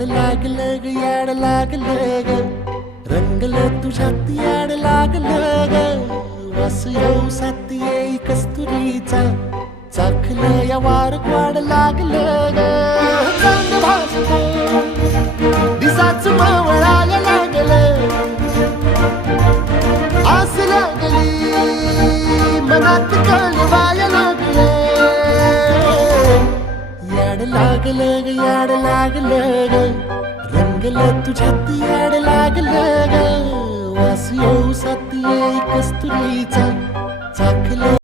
याड लागलं ग याड लागलं ग रंगलं तुझ्यात याड लागलं ग वास येऊ साथ येई कस्तुरीचा चाखलं या वार वाड लागलं ग चांद भासलं दिसाच मावळायला लागलं आस लागली मनात कळवायला लागलं याड लागलं ग याड लागलं ग रंगलं तुझ्यात याड लागलं ग वास येऊ साथ येई कस्तुरीचा